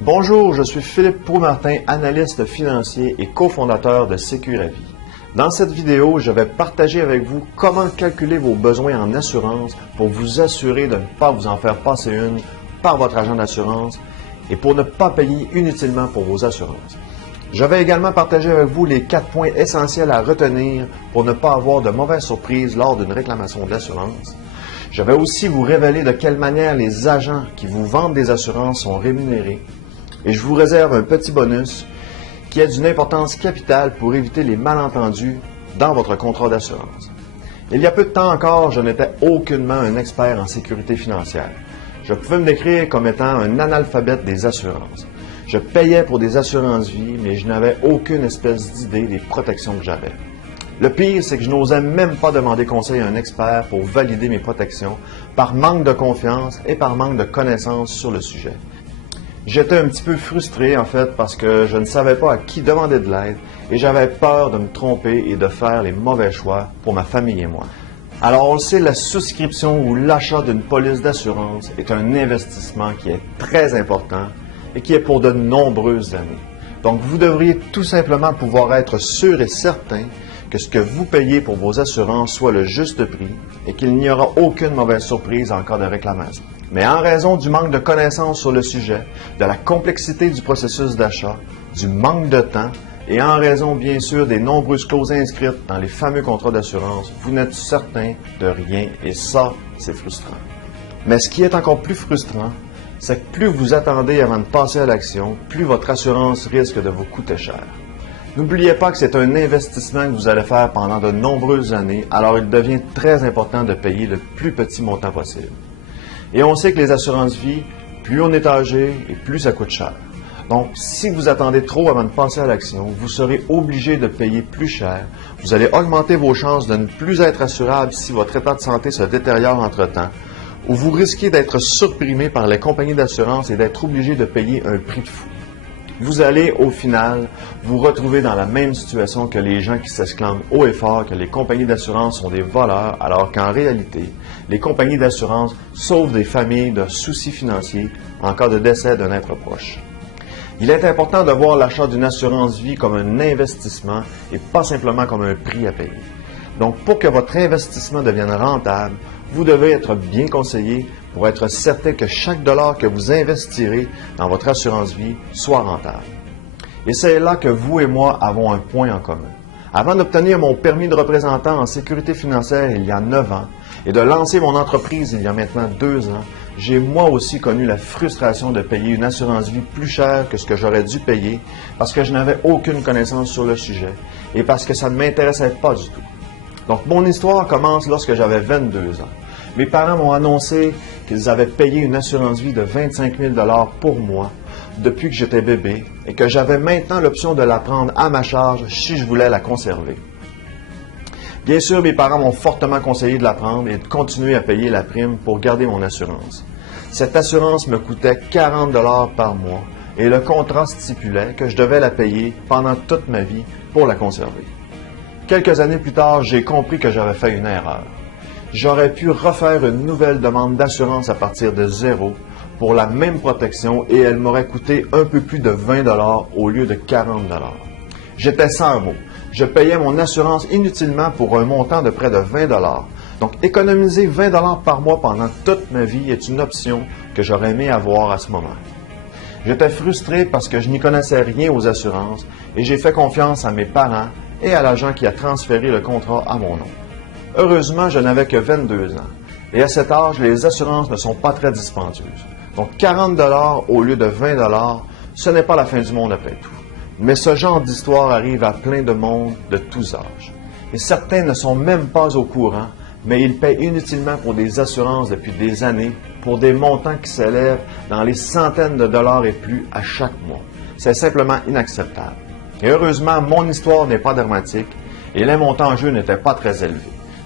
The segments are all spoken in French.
Bonjour, je suis Philippe Promartin, analyste financier et cofondateur de Sécuravis. Dans cette vidéo, je vais partager avec vous comment calculer vos besoins en assurance pour vous assurer de ne pas vous en faire passer une par votre agent d'assurance et pour ne pas payer inutilement pour vos assurances. Je vais également partager avec vous les 4 points essentiels à retenir pour ne pas avoir de mauvaises surprises lors d'une réclamation d'assurance. Je vais aussi vous révéler de quelle manière les agents qui vous vendent des assurances sont rémunérés. Et je vous réserve un petit bonus qui est d'une importance capitale pour éviter les malentendus dans votre contrat d'assurance. Il y a peu de temps encore, je n'étais aucunement un expert en sécurité financière. Je pouvais me décrire comme étant un analphabète des assurances. Je payais pour des assurances vie, mais je n'avais aucune espèce d'idée des protections que j'avais. Le pire, c'est que je n'osais même pas demander conseil à un expert pour valider mes protections par manque de confiance et par manque de connaissances sur le sujet. J'étais un petit peu frustré en fait parce que je ne savais pas à qui demander de l'aide et j'avais peur de me tromper et de faire les mauvais choix pour ma famille et moi. Alors on le sait, la souscription ou l'achat d'une police d'assurance est un investissement qui est très important et qui est pour de nombreuses années. Donc vous devriez tout simplement pouvoir être sûr et certain que ce que vous payez pour vos assurances soit le juste prix et qu'il n'y aura aucune mauvaise surprise en cas de réclamation. Mais en raison du manque de connaissances sur le sujet, de la complexité du processus d'achat, du manque de temps et en raison bien sûr des nombreuses clauses inscrites dans les fameux contrats d'assurance, vous n'êtes certain de rien et ça, c'est frustrant. Mais ce qui est encore plus frustrant, c'est que plus vous attendez avant de passer à l'action, plus votre assurance risque de vous coûter cher. N'oubliez pas que c'est un investissement que vous allez faire pendant de nombreuses années, alors il devient très important de payer le plus petit montant possible. Et on sait que les assurances vie, plus on est âgé et plus ça coûte cher. Donc, si vous attendez trop avant de passer à l'action, vous serez obligé de payer plus cher. Vous allez augmenter vos chances de ne plus être assurable si votre état de santé se détériore entre-temps, ou vous risquez d'être surprimé par les compagnies d'assurance et d'être obligé de payer un prix de fou. Vous allez, au final, vous retrouver dans la même situation que les gens qui s'exclament haut et fort que les compagnies d'assurance sont des voleurs, alors qu'en réalité, les compagnies d'assurance sauvent des familles de soucis financiers en cas de décès d'un être proche. Il est important de voir l'achat d'une assurance vie comme un investissement et pas simplement comme un prix à payer. Donc, pour que votre investissement devienne rentable, vous devez être bien conseillé pour être certain que chaque dollar que vous investirez dans votre assurance vie soit rentable. Et c'est là que vous et moi avons un point en commun. Avant d'obtenir mon permis de représentant en sécurité financière il y a 9 ans et de lancer mon entreprise il y a maintenant 2 ans, j'ai moi aussi connu la frustration de payer une assurance vie plus chère que ce que j'aurais dû payer parce que je n'avais aucune connaissance sur le sujet et parce que ça ne m'intéressait pas du tout. Donc, mon histoire commence lorsque j'avais 22 ans. Mes parents m'ont annoncé qu'ils avaient payé une assurance vie de 25 000 $ pour moi depuis que j'étais bébé et que j'avais maintenant l'option de la prendre à ma charge si je voulais la conserver. Bien sûr, mes parents m'ont fortement conseillé de la prendre et de continuer à payer la prime pour garder mon assurance. Cette assurance me coûtait 40 $ par mois et le contrat stipulait que je devais la payer pendant toute ma vie pour la conserver. Quelques années plus tard, j'ai compris que j'avais fait une erreur. J'aurais pu refaire une nouvelle demande d'assurance à partir de zéro pour la même protection et elle m'aurait coûté un peu plus de 20 $ au lieu de 40 $. J'étais sans mots. Je payais mon assurance inutilement pour un montant de près de 20 $. Donc, économiser 20 $ par mois pendant toute ma vie est une option que j'aurais aimé avoir à ce moment. J'étais frustré parce que je n'y connaissais rien aux assurances et j'ai fait confiance à mes parents et à l'agent qui a transféré le contrat à mon nom. Heureusement, je n'avais que 22 ans et à cet âge, les assurances ne sont pas très dispendieuses. Donc 40 $ au lieu de 20 $, ce n'est pas la fin du monde après tout. Mais ce genre d'histoire arrive à plein de monde de tous âges. Et certains ne sont même pas au courant, mais ils paient inutilement pour des assurances depuis des années pour des montants qui s'élèvent dans les centaines de dollars et plus à chaque mois. C'est simplement inacceptable. Et heureusement, mon histoire n'est pas dramatique et les montants en jeu n'étaient pas très élevés.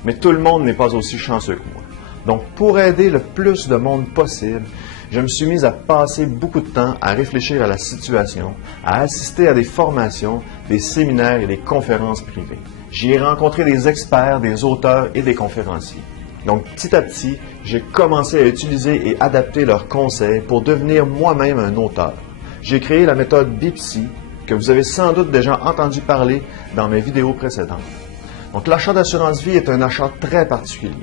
Mais tout le monde n'est pas aussi chanceux que moi. Donc, pour aider le plus de monde possible, je me suis mis à passer beaucoup de temps à réfléchir à la situation, à assister à des formations, des séminaires et des conférences privées. J'y ai rencontré des experts, des auteurs et des conférenciers. Donc, petit à petit, j'ai commencé à utiliser et adapter leurs conseils pour devenir moi-même un auteur. j'ai créé la méthode BIPSI, que vous avez sans doute déjà entendu parler dans mes vidéos précédentes. Donc l'achat d'assurance vie est un achat très particulier.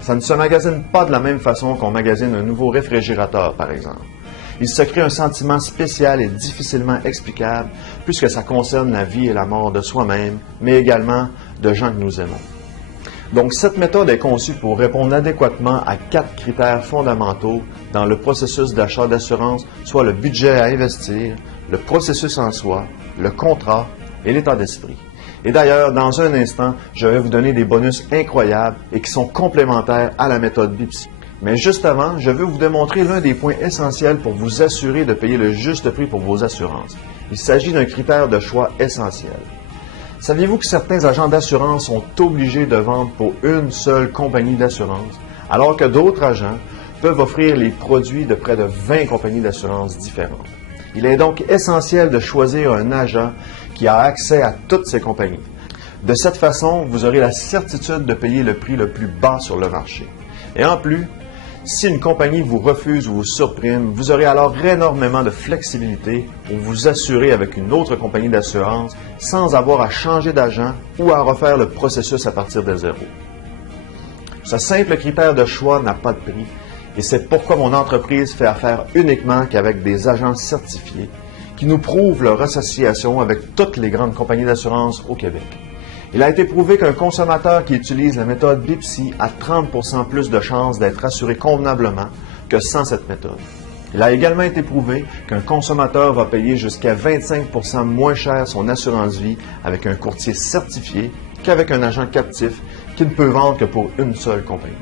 Ça ne se magasine pas de la même façon qu'on magasine un nouveau réfrigérateur, par exemple. Il se crée un sentiment spécial et difficilement explicable puisque ça concerne la vie et la mort de soi-même, mais également de gens que nous aimons. Donc cette méthode est conçue pour répondre adéquatement à 4 critères fondamentaux dans le processus d'achat d'assurance, soit le budget à investir, le processus en soi, le contrat et l'état d'esprit. Et d'ailleurs, dans un instant, je vais vous donner des bonus incroyables et qui sont complémentaires à la méthode BIPSI. Mais juste avant, je veux vous démontrer l'un des points essentiels pour vous assurer de payer le juste prix pour vos assurances. Il s'agit d'un critère de choix essentiel. Saviez-vous que certains agents d'assurance sont obligés de vendre pour une seule compagnie d'assurance, alors que d'autres agents peuvent offrir les produits de près de 20 compagnies d'assurance différentes? Il est donc essentiel de choisir un agent qui a accès à toutes ces compagnies. De cette façon, vous aurez la certitude de payer le prix le plus bas sur le marché. Et en plus, si une compagnie vous refuse ou vous surprime, vous aurez alors énormément de flexibilité pour vous assurer avec une autre compagnie d'assurance sans avoir à changer d'agent ou à refaire le processus à partir de zéro. Ce simple critère de choix n'a pas de prix et c'est pourquoi mon entreprise fait affaire uniquement qu'avec des agents certifiés qui nous prouvent leur association avec toutes les grandes compagnies d'assurance au Québec. Il a été prouvé qu'un consommateur qui utilise la méthode BIPSI a 30% plus de chances d'être assuré convenablement que sans cette méthode. Il a également été prouvé qu'un consommateur va payer jusqu'à 25% moins cher son assurance vie avec un courtier certifié qu'avec un agent captif qui ne peut vendre que pour une seule compagnie.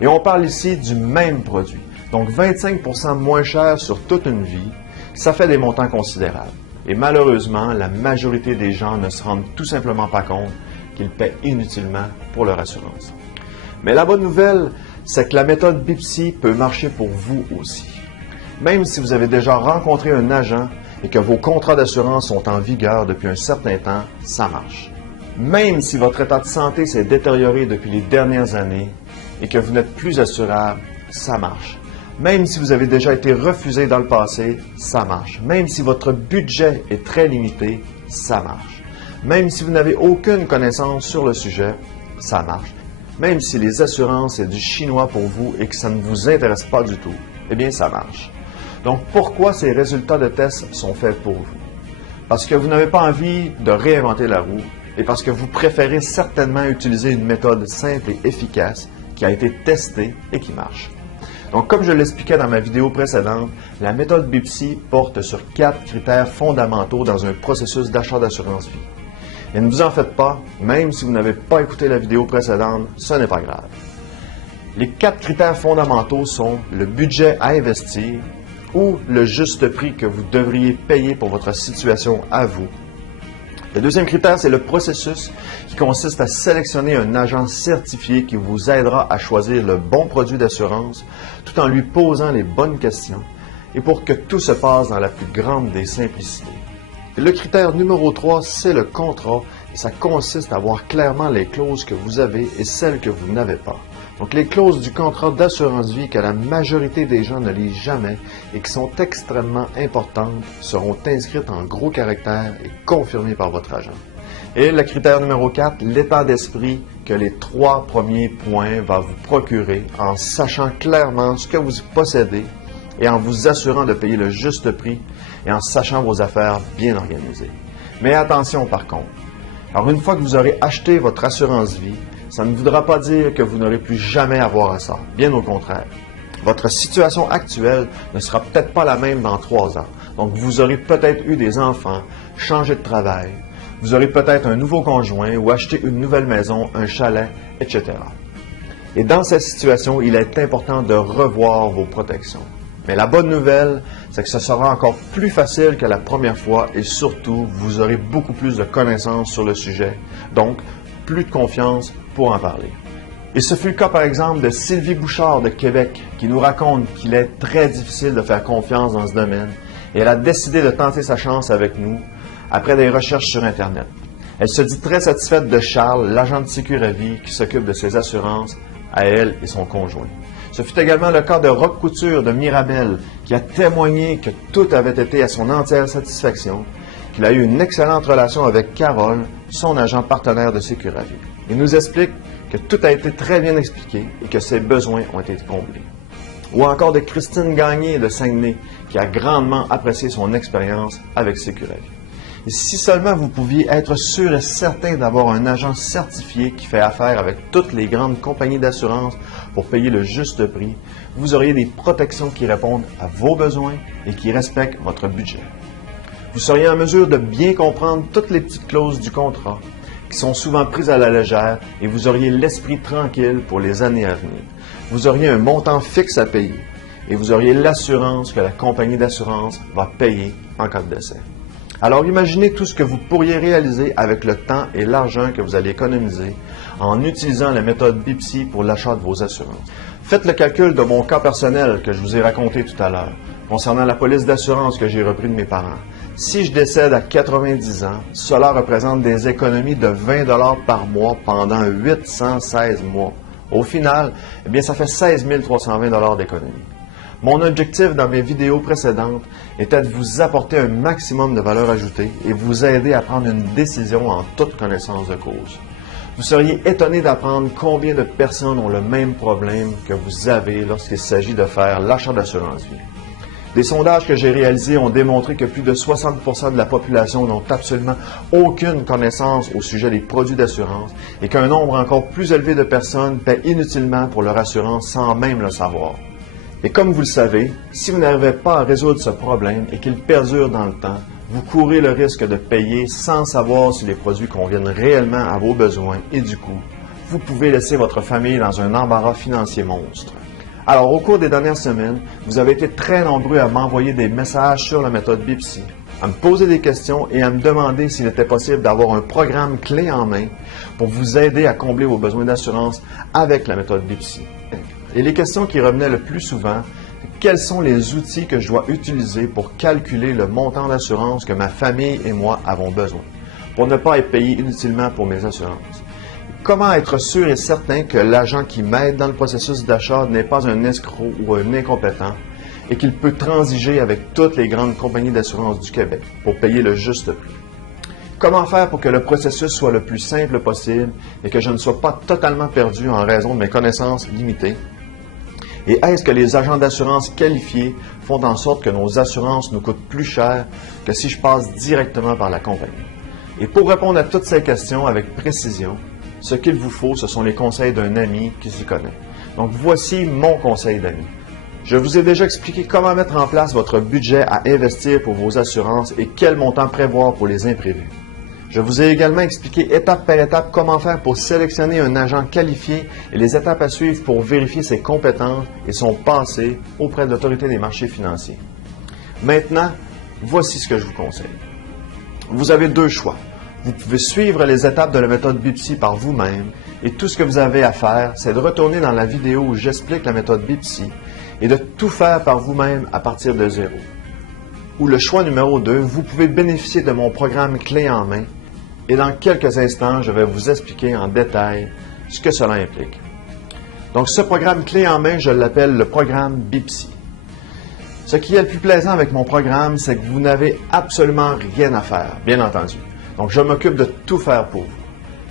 Et on parle ici du même produit. Donc 25% moins cher sur toute une vie, ça fait des montants considérables. Et malheureusement, la majorité des gens ne se rendent tout simplement pas compte qu'ils paient inutilement pour leur assurance. Mais la bonne nouvelle, c'est que la méthode BIPSI peut marcher pour vous aussi. Même si vous avez déjà rencontré un agent et que vos contrats d'assurance sont en vigueur depuis un certain temps, ça marche. Même si votre état de santé s'est détérioré depuis les dernières années et que vous n'êtes plus assurable, ça marche. Même si vous avez déjà été refusé dans le passé, ça marche. Même si votre budget est très limité, ça marche. Même si vous n'avez aucune connaissance sur le sujet, ça marche. Même si les assurances c'est du chinois pour vous et que ça ne vous intéresse pas du tout, eh bien ça marche. Donc pourquoi ces résultats de tests sont faits pour vous? Parce que vous n'avez pas envie de réinventer la roue et parce que vous préférez certainement utiliser une méthode simple et efficace qui a été testée et qui marche. Donc, comme je l'expliquais dans ma vidéo précédente, la méthode BIPSI porte sur 4 critères fondamentaux dans un processus d'achat d'assurance vie. Et ne vous en faites pas, même si vous n'avez pas écouté la vidéo précédente, ce n'est pas grave. Les 4 critères fondamentaux sont le budget à investir ou le juste prix que vous devriez payer pour votre situation à vous. Le deuxième critère, c'est le processus qui consiste à sélectionner un agent certifié qui vous aidera à choisir le bon produit d'assurance tout en lui posant les bonnes questions et pour que tout se passe dans la plus grande des simplicités. Et le critère numéro 3, c'est le contrat et ça consiste à voir clairement les clauses que vous avez et celles que vous n'avez pas. Donc les clauses du contrat d'assurance vie que la majorité des gens ne lisent jamais et qui sont extrêmement importantes seront inscrites en gros caractères et confirmées par votre agent. Et le critère numéro 4, l'état d'esprit que les 3 premiers points vont vous procurer en sachant clairement ce que vous possédez et en vous assurant de payer le juste prix et en sachant vos affaires bien organisées. Mais attention par contre, alors une fois que vous aurez acheté votre assurance vie, ça ne voudra pas dire que vous n'aurez plus jamais à avoir à ça. Bien au contraire. Votre situation actuelle ne sera peut-être pas la même dans 3 ans. Donc, vous aurez peut-être eu des enfants, changé de travail, vous aurez peut-être un nouveau conjoint ou acheté une nouvelle maison, un chalet, etc. Et dans cette situation, il est important de revoir vos protections. Mais la bonne nouvelle, c'est que ce sera encore plus facile que la première fois et surtout, vous aurez beaucoup plus de connaissances sur le sujet. Donc, plus de confiance pour en parler. Et ce fut le cas par exemple de Sylvie Bouchard de Québec qui nous raconte qu'il est très difficile de faire confiance dans ce domaine et elle a décidé de tenter sa chance avec nous après des recherches sur Internet. Elle se dit très satisfaite de Charles, l'agent de Sécurité qui s'occupe de ses assurances à elle et son conjoint. Ce fut également le cas de Roch Couture de Mirabel, qui a témoigné que tout avait été à son entière satisfaction, qu'il a eu une excellente relation avec Carole, son agent partenaire de Sécuravie. Il nous explique que tout a été très bien expliqué et que ses besoins ont été comblés. Ou encore de Christine Gagné de Saguenay, qui a grandement apprécié son expérience avec Sécuravie. Et si seulement vous pouviez être sûr et certain d'avoir un agent certifié qui fait affaire avec toutes les grandes compagnies d'assurance pour payer le juste prix, vous auriez des protections qui répondent à vos besoins et qui respectent votre budget. Vous seriez en mesure de bien comprendre toutes les petites clauses du contrat qui sont souvent prises à la légère et vous auriez l'esprit tranquille pour les années à venir. Vous auriez un montant fixe à payer et vous auriez l'assurance que la compagnie d'assurance va payer en cas de décès. Alors imaginez tout ce que vous pourriez réaliser avec le temps et l'argent que vous allez économiser en utilisant la méthode BIPSI pour l'achat de vos assurances. Faites le calcul de mon cas personnel que je vous ai raconté tout à l'heure, concernant la police d'assurance que j'ai repris de mes parents. Si je décède à 90 ans, cela représente des économies de 20 $ par mois pendant 816 mois. Au final, eh bien, ça fait 16 320 $ d'économie. Mon objectif dans mes vidéos précédentes était de vous apporter un maximum de valeur ajoutée et vous aider à prendre une décision en toute connaissance de cause. Vous seriez étonné d'apprendre combien de personnes ont le même problème que vous avez lorsqu'il s'agit de faire l'achat d'assurance vie. Des sondages que j'ai réalisés ont démontré que plus de 60% de la population n'ont absolument aucune connaissance au sujet des produits d'assurance et qu'un nombre encore plus élevé de personnes paient inutilement pour leur assurance sans même le savoir. Et comme vous le savez, si vous n'arrivez pas à résoudre ce problème et qu'il perdure dans le temps, vous courez le risque de payer sans savoir si les produits conviennent réellement à vos besoins et du coup, vous pouvez laisser votre famille dans un embarras financier monstre. Alors, au cours des dernières semaines, vous avez été très nombreux à m'envoyer des messages sur la méthode BIPSI, à me poser des questions et à me demander s'il était possible d'avoir un programme clé en main pour vous aider à combler vos besoins d'assurance avec la méthode BIPSI. Et les questions qui revenaient le plus souvent, quels sont les outils que je dois utiliser pour calculer le montant d'assurance que ma famille et moi avons besoin, pour ne pas être payé inutilement pour mes assurances? Comment être sûr et certain que l'agent qui m'aide dans le processus d'achat n'est pas un escroc ou un incompétent et qu'il peut transiger avec toutes les grandes compagnies d'assurance du Québec pour payer le juste prix? Comment faire pour que le processus soit le plus simple possible et que je ne sois pas totalement perdu en raison de mes connaissances limitées? Et est-ce que les agents d'assurance qualifiés font en sorte que nos assurances nous coûtent plus cher que si je passe directement par la compagnie? Et pour répondre à toutes ces questions avec précision, ce qu'il vous faut, ce sont les conseils d'un ami qui s'y connaît. Donc voici mon conseil d'ami. Je vous ai déjà expliqué comment mettre en place votre budget à investir pour vos assurances et quel montant prévoir pour les imprévus. Je vous ai également expliqué étape par étape comment faire pour sélectionner un agent qualifié et les étapes à suivre pour vérifier ses compétences et son passé auprès de l'autorité des marchés financiers. Maintenant, voici ce que je vous conseille. Vous avez deux choix. Vous pouvez suivre les étapes de la méthode BIPSI par vous-même et tout ce que vous avez à faire, c'est de retourner dans la vidéo où j'explique la méthode BIPSI et de tout faire par vous-même à partir de zéro. Ou le choix numéro 2, vous pouvez bénéficier de mon programme clé en main et dans quelques instants, je vais vous expliquer en détail ce que cela implique. Donc ce programme clé en main, je l'appelle le programme BIPSI. Ce qui est le plus plaisant avec mon programme, c'est que vous n'avez absolument rien à faire, bien entendu. Donc je m'occupe de tout faire pour vous.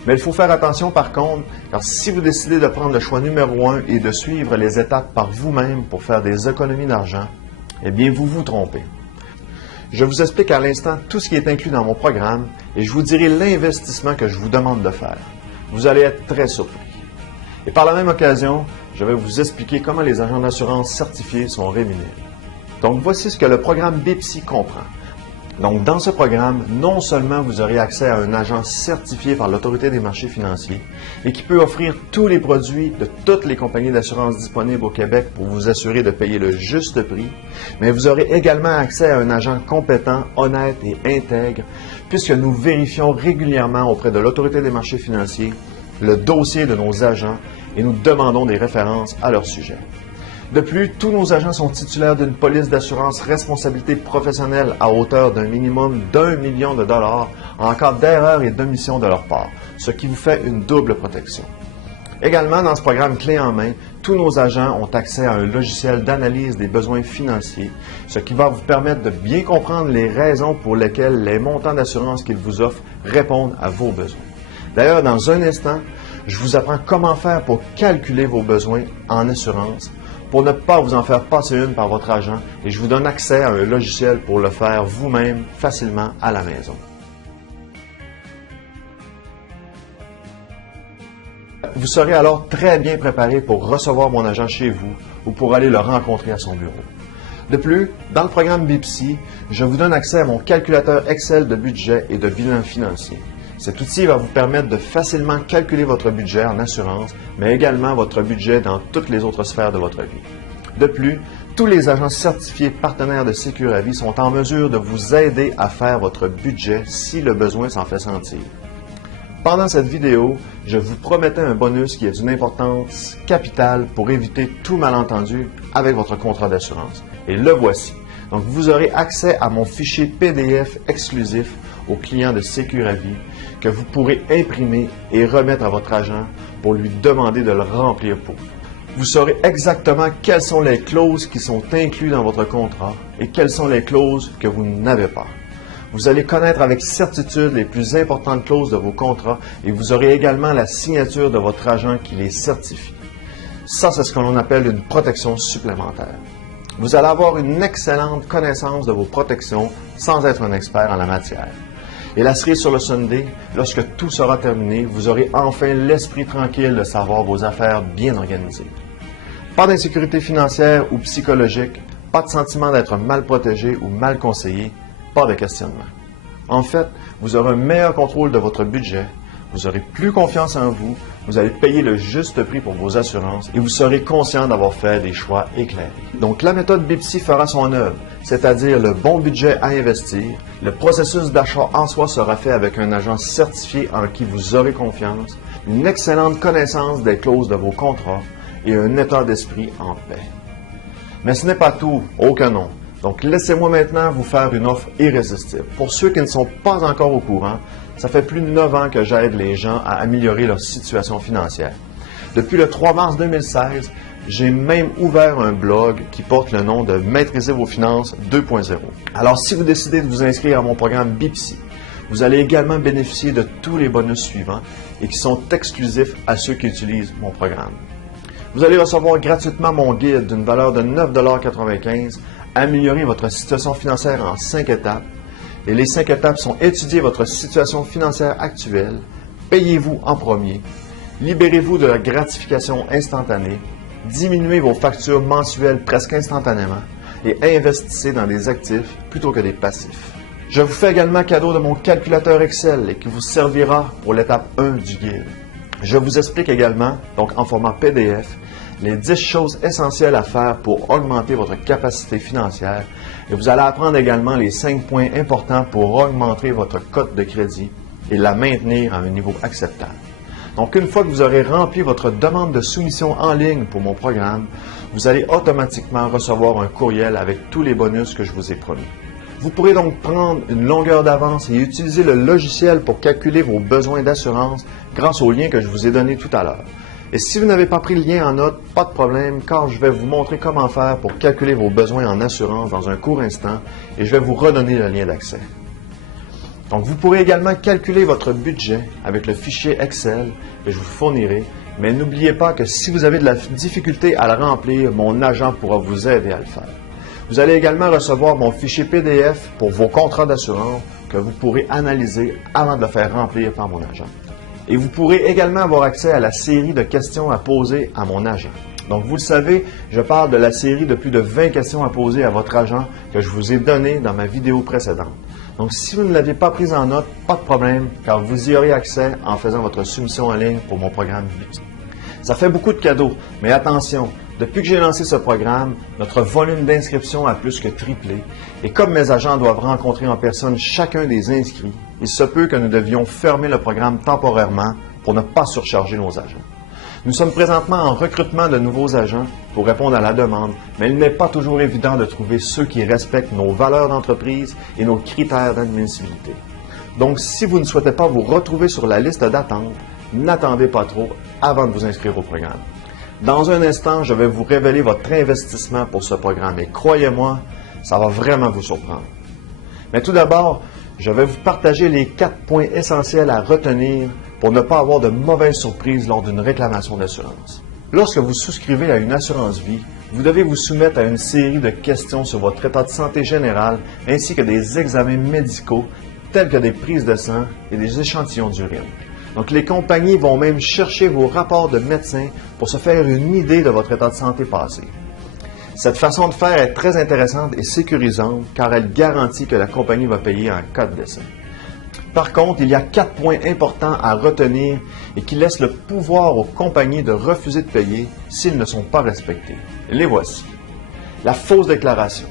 Mais il faut faire attention par contre, car si vous décidez de prendre le choix numéro 1 et de suivre les étapes par vous-même pour faire des économies d'argent, eh bien vous vous trompez. Je vous explique à l'instant tout ce qui est inclus dans mon programme et je vous dirai l'investissement que je vous demande de faire. Vous allez être très surpris. Et par la même occasion, je vais vous expliquer comment les agents d'assurance certifiés sont rémunérés. Donc voici ce que le programme BIPSI comprend. Donc dans ce programme, non seulement vous aurez accès à un agent certifié par l'Autorité des marchés financiers et qui peut offrir tous les produits de toutes les compagnies d'assurance disponibles au Québec pour vous assurer de payer le juste prix, mais vous aurez également accès à un agent compétent, honnête et intègre, puisque nous vérifions régulièrement auprès de l'Autorité des marchés financiers le dossier de nos agents et nous demandons des références à leur sujet. De plus, tous nos agents sont titulaires d'une police d'assurance responsabilité professionnelle à hauteur d'un minimum d'1 million de dollars en cas d'erreur et d'omission de leur part, ce qui vous fait une double protection. Également, dans ce programme clé en main, tous nos agents ont accès à un logiciel d'analyse des besoins financiers, ce qui va vous permettre de bien comprendre les raisons pour lesquelles les montants d'assurance qu'ils vous offrent répondent à vos besoins. D'ailleurs, dans un instant, je vous apprends comment faire pour calculer vos besoins en assurance, pour ne pas vous en faire passer une par votre agent, et je vous donne accès à un logiciel pour le faire vous-même facilement à la maison. Vous serez alors très bien préparé pour recevoir mon agent chez vous ou pour aller le rencontrer à son bureau. De plus, dans le programme BIPSI, je vous donne accès à mon calculateur Excel de budget et de bilan financier. Cet outil va vous permettre de facilement calculer votre budget en assurance, mais également votre budget dans toutes les autres sphères de votre vie. De plus, tous les agents certifiés partenaires de Sécuravie sont en mesure de vous aider à faire votre budget si le besoin s'en fait sentir. Pendant cette vidéo, je vous promettais un bonus qui est d'une importance capitale pour éviter tout malentendu avec votre contrat d'assurance. Et le voici. Donc, vous aurez accès à mon fichier PDF exclusif aux clients de Sécuravie que vous pourrez imprimer et remettre à votre agent pour lui demander de le remplir pour vous. Vous saurez exactement quelles sont les clauses qui sont incluses dans votre contrat et quelles sont les clauses que vous n'avez pas. Vous allez connaître avec certitude les plus importantes clauses de vos contrats et vous aurez également la signature de votre agent qui les certifie. Ça, c'est ce que l'on appelle une protection supplémentaire. Vous allez avoir une excellente connaissance de vos protections sans être un expert en la matière. Et la cerise sur le sundae, lorsque tout sera terminé, vous aurez enfin l'esprit tranquille de savoir vos affaires bien organisées. Pas d'insécurité financière ou psychologique, pas de sentiment d'être mal protégé ou mal conseillé, pas de questionnement. En fait, vous aurez un meilleur contrôle de votre budget, vous aurez plus confiance en vous, vous allez payer le juste prix pour vos assurances et vous serez conscient d'avoir fait des choix éclairés. Donc, la méthode BIPSI fera son œuvre, c'est-à-dire le bon budget à investir. Le processus d'achat en soi sera fait avec un agent certifié en qui vous aurez confiance, une excellente connaissance des clauses de vos contrats et un état d'esprit en paix. Mais ce n'est pas tout, oh que non. Donc, laissez-moi maintenant vous faire une offre irrésistible. Pour ceux qui ne sont pas encore au courant, ça fait plus de 9 ans que j'aide les gens à améliorer leur situation financière. Depuis le 3 mars 2016, j'ai même ouvert un blog qui porte le nom de Maîtriser vos finances 2.0. Alors, si vous décidez de vous inscrire à mon programme BIPSI, vous allez également bénéficier de tous les bonus suivants et qui sont exclusifs à ceux qui utilisent mon programme. Vous allez recevoir gratuitement mon guide d'une valeur de 9,95 $, améliorer votre situation financière en 5 étapes. Et les 5 étapes sont étudier votre situation financière actuelle, payez-vous en premier, libérez-vous de la gratification instantanée, diminuez vos factures mensuelles presque instantanément et investissez dans des actifs plutôt que des passifs. Je vous fais également cadeau de mon calculateur Excel et qui vous servira pour l'étape 1 du guide. Je vous explique également, donc en format PDF, les 10 choses essentielles à faire pour augmenter votre capacité financière et vous allez apprendre également les 5 points importants pour augmenter votre cote de crédit et la maintenir à un niveau acceptable. Donc, une fois que vous aurez rempli votre demande de soumission en ligne pour mon programme, vous allez automatiquement recevoir un courriel avec tous les bonus que je vous ai promis. Vous pourrez donc prendre une longueur d'avance et utiliser le logiciel pour calculer vos besoins d'assurance grâce au lien que je vous ai donné tout à l'heure. Et si vous n'avez pas pris le lien en note, pas de problème, car je vais vous montrer comment faire pour calculer vos besoins en assurance dans un court instant et je vais vous redonner le lien d'accès. Donc, vous pourrez également calculer votre budget avec le fichier Excel que je vous fournirai, mais n'oubliez pas que si vous avez de la difficulté à le remplir, mon agent pourra vous aider à le faire. Vous allez également recevoir mon fichier PDF pour vos contrats d'assurance que vous pourrez analyser avant de le faire remplir par mon agent. Et vous pourrez également avoir accès à la série de questions à poser à mon agent. Donc, vous le savez, je parle de la série de plus de 20 questions à poser à votre agent que je vous ai donné dans ma vidéo précédente. Donc, si vous ne l'aviez pas prise en note, pas de problème, car vous y aurez accès en faisant votre soumission en ligne pour mon programme BIPSI. Ça fait beaucoup de cadeaux, mais attention, depuis que j'ai lancé ce programme, notre volume d'inscriptions a plus que triplé. Et comme mes agents doivent rencontrer en personne chacun des inscrits, il se peut que nous devions fermer le programme temporairement pour ne pas surcharger nos agents. Nous sommes présentement en recrutement de nouveaux agents pour répondre à la demande, mais il n'est pas toujours évident de trouver ceux qui respectent nos valeurs d'entreprise et nos critères d'admissibilité. Donc, si vous ne souhaitez pas vous retrouver sur la liste d'attente, n'attendez pas trop avant de vous inscrire au programme. Dans un instant, je vais vous révéler votre investissement pour ce programme et croyez-moi, ça va vraiment vous surprendre. Mais tout d'abord, je vais vous partager les 4 points essentiels à retenir pour ne pas avoir de mauvaises surprises lors d'une réclamation d'assurance. Lorsque vous souscrivez à une assurance vie, vous devez vous soumettre à une série de questions sur votre état de santé général ainsi que des examens médicaux tels que des prises de sang et des échantillons d'urine. Donc les compagnies vont même chercher vos rapports de médecin pour se faire une idée de votre état de santé passé. Cette façon de faire est très intéressante et sécurisante car elle garantit que la compagnie va payer en cas de décès. Par contre, il y a 4 points importants à retenir et qui laissent le pouvoir aux compagnies de refuser de payer s'ils ne sont pas respectés. Les voici. La fausse déclaration.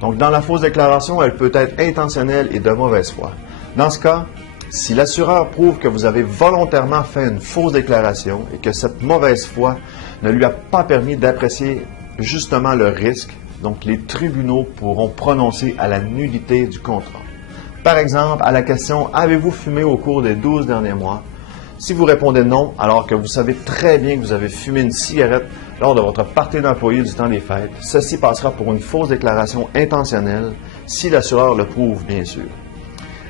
Donc, dans la fausse déclaration, elle peut être intentionnelle et de mauvaise foi. Dans ce cas, si l'assureur prouve que vous avez volontairement fait une fausse déclaration et que cette mauvaise foi ne lui a pas permis d'apprécier justement le risque, donc les tribunaux pourront prononcer à la nullité du contrat. Par exemple, à la question « Avez-vous fumé au cours des 12 derniers mois ?» Si vous répondez non, alors que vous savez très bien que vous avez fumé une cigarette lors de votre party d'employés du temps des fêtes, ceci passera pour une fausse déclaration intentionnelle si l'assureur le prouve, bien sûr.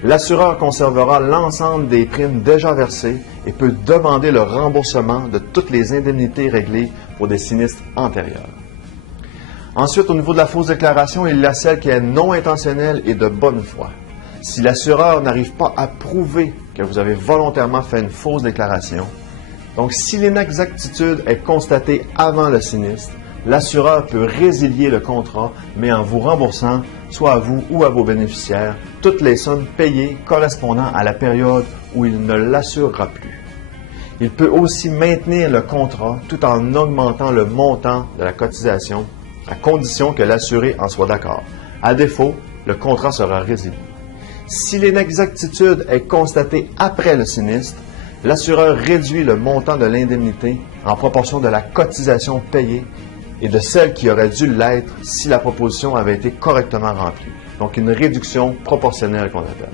L'assureur conservera l'ensemble des primes déjà versées et peut demander le remboursement de toutes les indemnités réglées pour des sinistres antérieurs. Ensuite, au niveau de la fausse déclaration, il y a celle qui est non intentionnelle et de bonne foi. Si l'assureur n'arrive pas à prouver que vous avez volontairement fait une fausse déclaration, donc si l'inexactitude est constatée avant le sinistre, l'assureur peut résilier le contrat, mais en vous remboursant, soit à vous ou à vos bénéficiaires, toutes les sommes payées correspondant à la période où il ne l'assurera plus. Il peut aussi maintenir le contrat tout en augmentant le montant de la cotisation, à condition que l'assuré en soit d'accord. À défaut, le contrat sera résilié. Si l'inexactitude est constatée après le sinistre, l'assureur réduit le montant de l'indemnité en proportion de la cotisation payée et de celle qui aurait dû l'être si la proposition avait été correctement remplie. Donc une réduction proportionnelle qu'on appelle.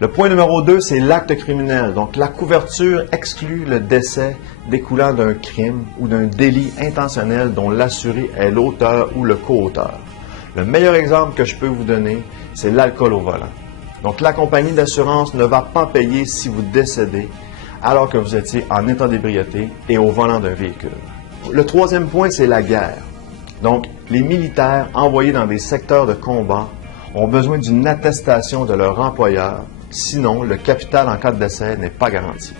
Le point numéro 2, c'est l'acte criminel. Donc la couverture exclut le décès découlant d'un crime ou d'un délit intentionnel dont l'assuré est l'auteur ou le co-auteur. Le meilleur exemple que je peux vous donner, c'est l'alcool au volant. Donc la compagnie d'assurance ne va pas payer si vous décédez alors que vous étiez en état d'ébriété et au volant d'un véhicule. Le troisième point, c'est la guerre. Donc les militaires envoyés dans des secteurs de combat ont besoin d'une attestation de leur employeur, sinon le capital en cas de décès n'est pas garanti.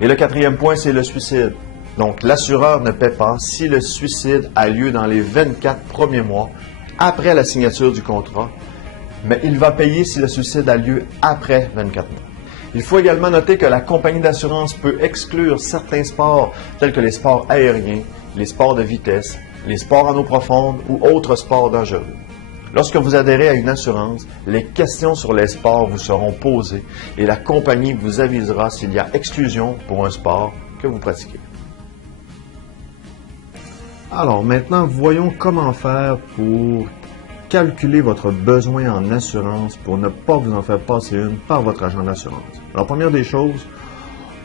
Et le quatrième point, c'est le suicide. Donc l'assureur ne paie pas si le suicide a lieu dans les 24 premiers mois après la signature du contrat, mais il va payer si le suicide a lieu après 24 mois. Il faut également noter que la compagnie d'assurance peut exclure certains sports tels que les sports aériens, les sports de vitesse, les sports en eau profonde ou autres sports dangereux. Lorsque vous adhérez à une assurance, les questions sur les sports vous seront posées et la compagnie vous avisera s'il y a exclusion pour un sport que vous pratiquez. Alors maintenant, voyons comment faire pour calculer votre besoin en assurance pour ne pas vous en faire passer une par votre agent d'assurance. Alors, première des choses,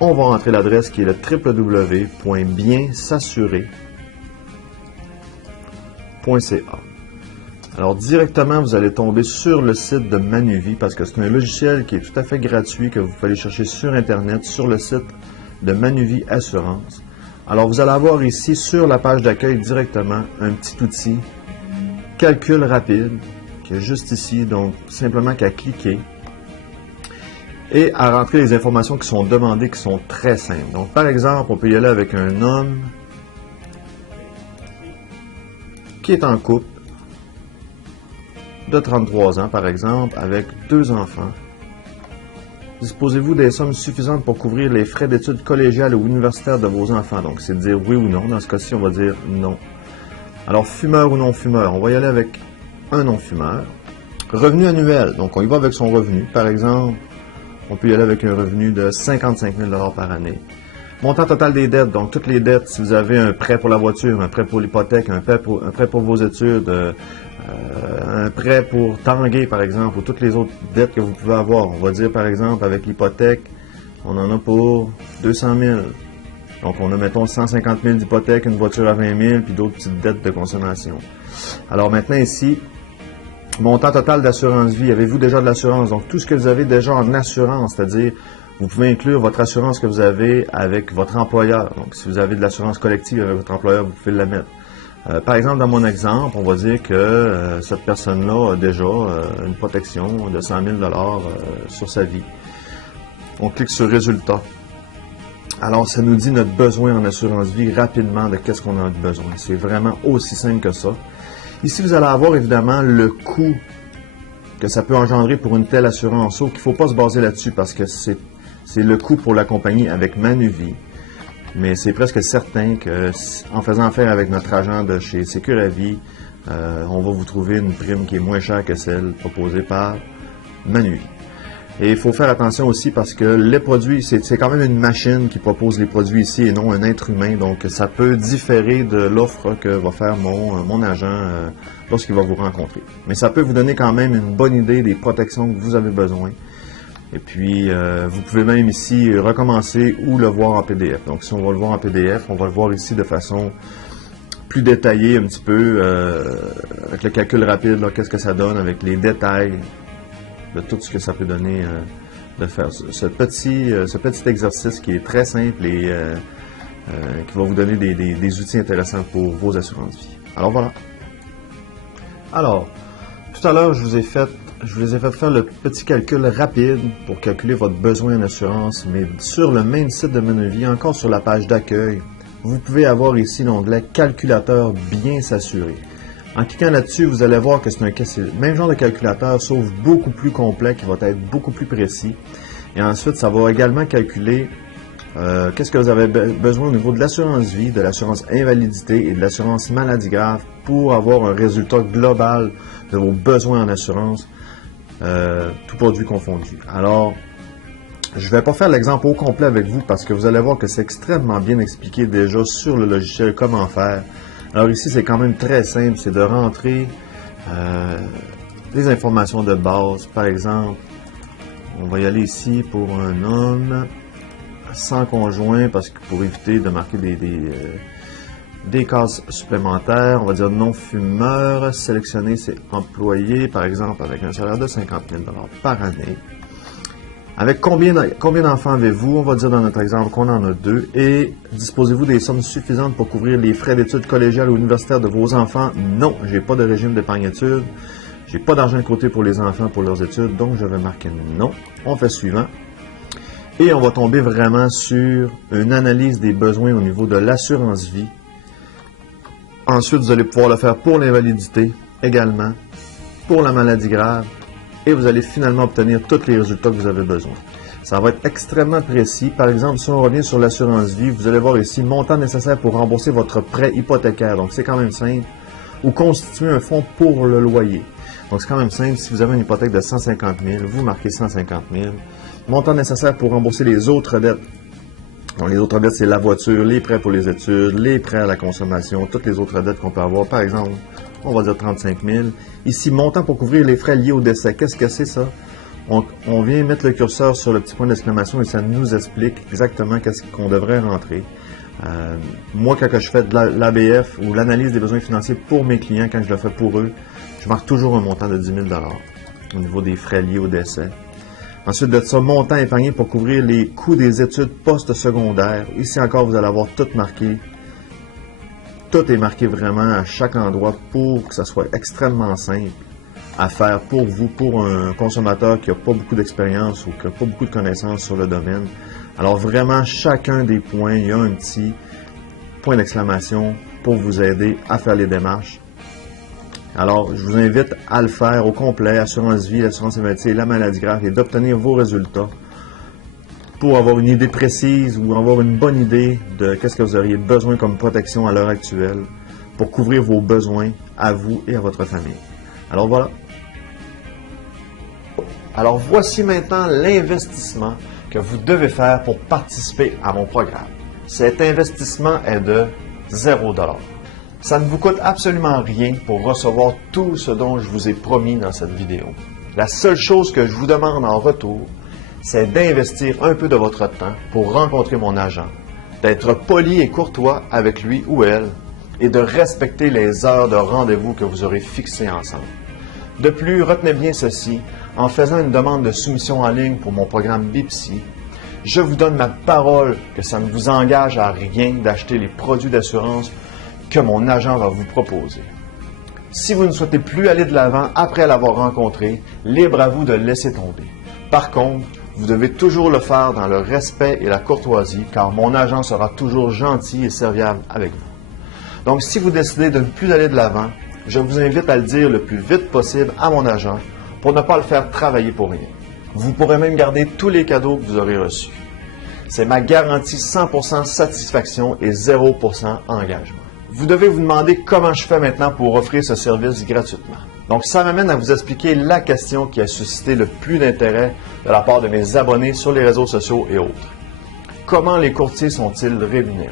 on va entrer l'adresse qui est le www.biensassurer.ca. Alors, directement, vous allez tomber sur le site de Manuvie parce que c'est un logiciel qui est tout à fait gratuit que vous pouvez aller chercher sur Internet, sur le site de Manuvie Assurance. Alors, vous allez avoir ici, sur la page d'accueil directement, un petit outil calcul rapide, qui est juste ici, donc simplement qu'à cliquer et à rentrer les informations qui sont demandées, qui sont très simples. Donc, par exemple, on peut y aller avec un homme qui est en couple de 33 ans, par exemple, avec 2 enfants. Disposez-vous des sommes suffisantes pour couvrir les frais d'études collégiales ou universitaires de vos enfants? Donc, c'est de dire oui ou non. Dans ce cas-ci, on va dire non. Alors, fumeur ou non-fumeur? On va y aller avec un non-fumeur. Revenu annuel. Donc, on y va avec son revenu. Par exemple, on peut y aller avec un revenu de 55 000 $ par année. Montant total des dettes. Donc, toutes les dettes, si vous avez un prêt pour la voiture, un prêt pour l'hypothèque, un prêt pour vos études, un prêt pour tanguer, par exemple, ou toutes les autres dettes que vous pouvez avoir. On va dire, par exemple, avec l'hypothèque, on en a pour 200 000. Donc, on a, mettons, 150 000 d'hypothèque, une voiture à 20 000, puis d'autres petites dettes de consommation. Alors maintenant, ici, montant total d'assurance vie. Avez-vous déjà de l'assurance? Donc, tout ce que vous avez déjà en assurance, c'est-à-dire, vous pouvez inclure votre assurance que vous avez avec votre employeur. Donc, si vous avez de l'assurance collective avec votre employeur, vous pouvez la mettre. Par exemple, dans mon exemple, on va dire que cette personne-là a déjà une protection de 100 000 sur sa vie. On clique sur « Résultat ». Alors, ça nous dit notre besoin en assurance vie rapidement de qu'est-ce qu'on a besoin. C'est vraiment aussi simple que ça. Ici, vous allez avoir évidemment le coût que ça peut engendrer pour une telle assurance. Sauf qu'il ne faut pas se baser là-dessus parce que c'est le coût pour la compagnie avec Manuvie. Mais c'est presque certain qu'en faisant affaire avec notre agent de chez Sécuravie, on va vous trouver une prime qui est moins chère que celle proposée par Manuvie. Et il faut faire attention aussi parce que les produits, c'est quand même une machine qui propose les produits ici et non un être humain. Donc, ça peut différer de l'offre que va faire mon agent lorsqu'il va vous rencontrer. Mais ça peut vous donner quand même une bonne idée des protections que vous avez besoin. Et puis, vous pouvez même ici recommencer ou le voir en PDF. Donc, si on va le voir en PDF, on va le voir ici de façon plus détaillée un petit peu, avec le calcul rapide, qu'est-ce que ça donne, avec les détails de tout ce que ça peut donner de faire ce petit exercice qui est très simple et qui va vous donner des outils intéressants pour vos assurances vie. Alors voilà. Alors, tout à l'heure, je vous les ai fait faire le petit calcul rapide pour calculer votre besoin en assurance, mais sur le même site de Manuvie, encore sur la page d'accueil, vous pouvez avoir ici l'onglet « Calculateur bien s'assurer ». En cliquant là-dessus, vous allez voir que c'est le même genre de calculateur, sauf beaucoup plus complet, qui va être beaucoup plus précis. Et ensuite, ça va également calculer qu'est-ce que vous avez besoin au niveau de l'assurance vie, de l'assurance invalidité et de l'assurance maladie grave pour avoir un résultat global de vos besoins en assurance, tout produit confondu. Alors, je ne vais pas faire l'exemple au complet avec vous parce que vous allez voir que c'est extrêmement bien expliqué déjà sur le logiciel comment faire. Alors ici, c'est quand même très simple, c'est de rentrer des informations de base. Par exemple, on va y aller ici pour un homme sans conjoint parce que pour éviter de marquer des cases supplémentaires, on va dire non fumeur, sélectionner ses employés, par exemple avec un salaire de 50 000 $ par année. Avec combien d'enfants avez-vous? On va dire dans notre exemple qu'on en a 2. Et disposez-vous des sommes suffisantes pour couvrir les frais d'études collégiales ou universitaires de vos enfants? Non, j'ai pas de régime d'épargne-études. J'ai pas d'argent de côté pour les enfants pour leurs études, donc je vais marquer non. On fait suivant. Et on va tomber vraiment sur une analyse des besoins au niveau de l'assurance vie. Ensuite, vous allez pouvoir le faire pour l'invalidité également, pour la maladie grave. Et vous allez finalement obtenir tous les résultats que vous avez besoin. Ça va être extrêmement précis. Par exemple, si on revient sur l'assurance vie, vous allez voir ici, montant nécessaire pour rembourser votre prêt hypothécaire. Donc, c'est quand même simple. Ou constituer un fonds pour le loyer. Donc, c'est quand même simple. Si vous avez une hypothèque de 150 000, vous marquez 150 000. Montant nécessaire pour rembourser les autres dettes. Donc, les autres dettes, c'est la voiture, les prêts pour les études, les prêts à la consommation, toutes les autres dettes qu'on peut avoir. Par exemple, on va dire 35 000. Ici, montant pour couvrir les frais liés au décès. Qu'est-ce que c'est ça? On vient mettre le curseur sur le petit point d'exclamation et ça nous explique exactement qu'est-ce qu'on devrait rentrer. Moi, quand je fais de l'ABF ou l'analyse des besoins financiers pour mes clients, quand je le fais pour eux, je marque toujours un montant de 10 000 $ au niveau des frais liés au décès. Ensuite de ça, montant épargné pour couvrir les coûts des études post-secondaires. Ici encore, vous allez avoir tout marqué. Tout est marqué vraiment à chaque endroit pour que ça soit extrêmement simple à faire pour vous, pour un consommateur qui n'a pas beaucoup d'expérience ou qui n'a pas beaucoup de connaissances sur le domaine. Alors vraiment, chacun des points, il y a un petit point d'exclamation pour vous aider à faire les démarches. Alors, je vous invite à le faire au complet, assurance vie, l'assurance invalidité, la maladie grave, et d'obtenir vos résultats pour avoir une idée précise ou avoir une bonne idée de qu'est-ce que vous auriez besoin comme protection à l'heure actuelle pour couvrir vos besoins à vous et à votre famille. Alors voilà. Alors voici maintenant l'investissement que vous devez faire pour participer à mon programme. Cet investissement est de 0 $. Ça ne vous coûte absolument rien pour recevoir tout ce dont je vous ai promis dans cette vidéo. La seule chose que je vous demande en retour, c'est d'investir un peu de votre temps pour rencontrer mon agent, d'être poli et courtois avec lui ou elle et de respecter les heures de rendez-vous que vous aurez fixées ensemble. De plus, retenez bien ceci, en faisant une demande de soumission en ligne pour mon programme BIPSI, je vous donne ma parole que ça ne vous engage à rien d'acheter les produits d'assurance que mon agent va vous proposer. Si vous ne souhaitez plus aller de l'avant après l'avoir rencontré, libre à vous de laisser tomber. Par contre, vous devez toujours le faire dans le respect et la courtoisie, car mon agent sera toujours gentil et serviable avec vous. Donc, si vous décidez de ne plus aller de l'avant, je vous invite à le dire le plus vite possible à mon agent pour ne pas le faire travailler pour rien. Vous pourrez même garder tous les cadeaux que vous aurez reçus. C'est ma garantie 100% satisfaction et 0% engagement. Vous devez vous demander comment je fais maintenant pour offrir ce service gratuitement. Donc, ça m'amène à vous expliquer la question qui a suscité le plus d'intérêt de la part de mes abonnés sur les réseaux sociaux et autres. Comment les courtiers sont-ils rémunérés?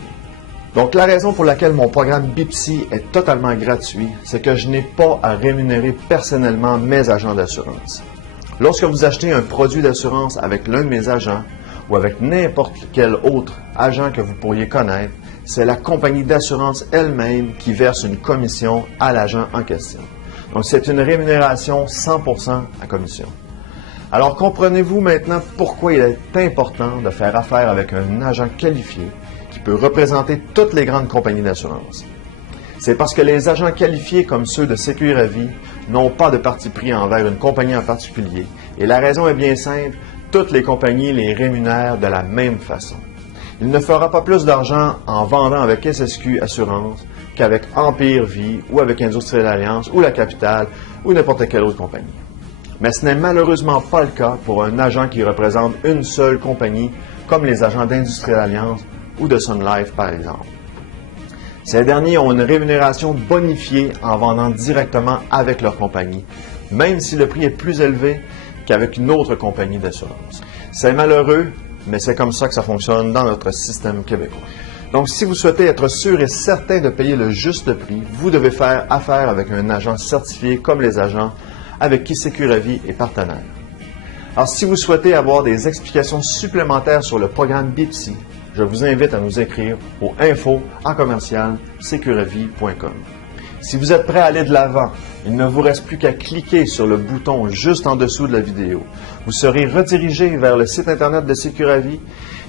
Donc, la raison pour laquelle mon programme BIPSI est totalement gratuit, c'est que je n'ai pas à rémunérer personnellement mes agents d'assurance. Lorsque vous achetez un produit d'assurance avec l'un de mes agents ou avec n'importe quel autre agent que vous pourriez connaître, c'est la compagnie d'assurance elle-même qui verse une commission à l'agent en question. Donc, c'est une rémunération 100% à commission. Alors, comprenez-vous maintenant pourquoi il est important de faire affaire avec un agent qualifié qui peut représenter toutes les grandes compagnies d'assurance. C'est parce que les agents qualifiés comme ceux de Sécuravis n'ont pas de parti pris envers une compagnie en particulier. Et la raison est bien simple, toutes les compagnies les rémunèrent de la même façon. Il ne fera pas plus d'argent en vendant avec SSQ Assurance qu'avec Empire Vie ou avec Industrielle Alliance ou La Capitale ou n'importe quelle autre compagnie. Mais ce n'est malheureusement pas le cas pour un agent qui représente une seule compagnie comme les agents d'Industrielle Alliance ou de Sun Life par exemple. Ces derniers ont une rémunération bonifiée en vendant directement avec leur compagnie, même si le prix est plus élevé qu'avec une autre compagnie d'assurance. C'est malheureux, mais c'est comme ça que ça fonctionne dans notre système québécois. Donc, si vous souhaitez être sûr et certain de payer le juste prix, vous devez faire affaire avec un agent certifié comme les agents avec qui Sécuravis est partenaire. Alors, si vous souhaitez avoir des explications supplémentaires sur le programme BIPSI, je vous invite à nous écrire au info@sécuravis.com. Si vous êtes prêt à aller de l'avant, il ne vous reste plus qu'à cliquer sur le bouton juste en dessous de la vidéo. Vous serez redirigé vers le site internet de Sécuravis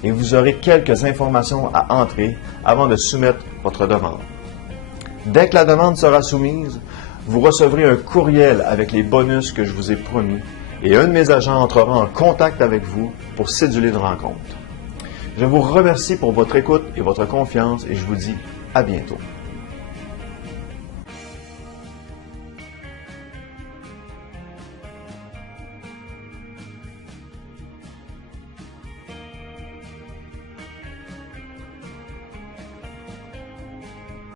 et vous aurez quelques informations à entrer avant de soumettre votre demande. Dès que la demande sera soumise, vous recevrez un courriel avec les bonus que je vous ai promis et un de mes agents entrera en contact avec vous pour céduler une rencontre. Je vous remercie pour votre écoute et votre confiance et je vous dis à bientôt.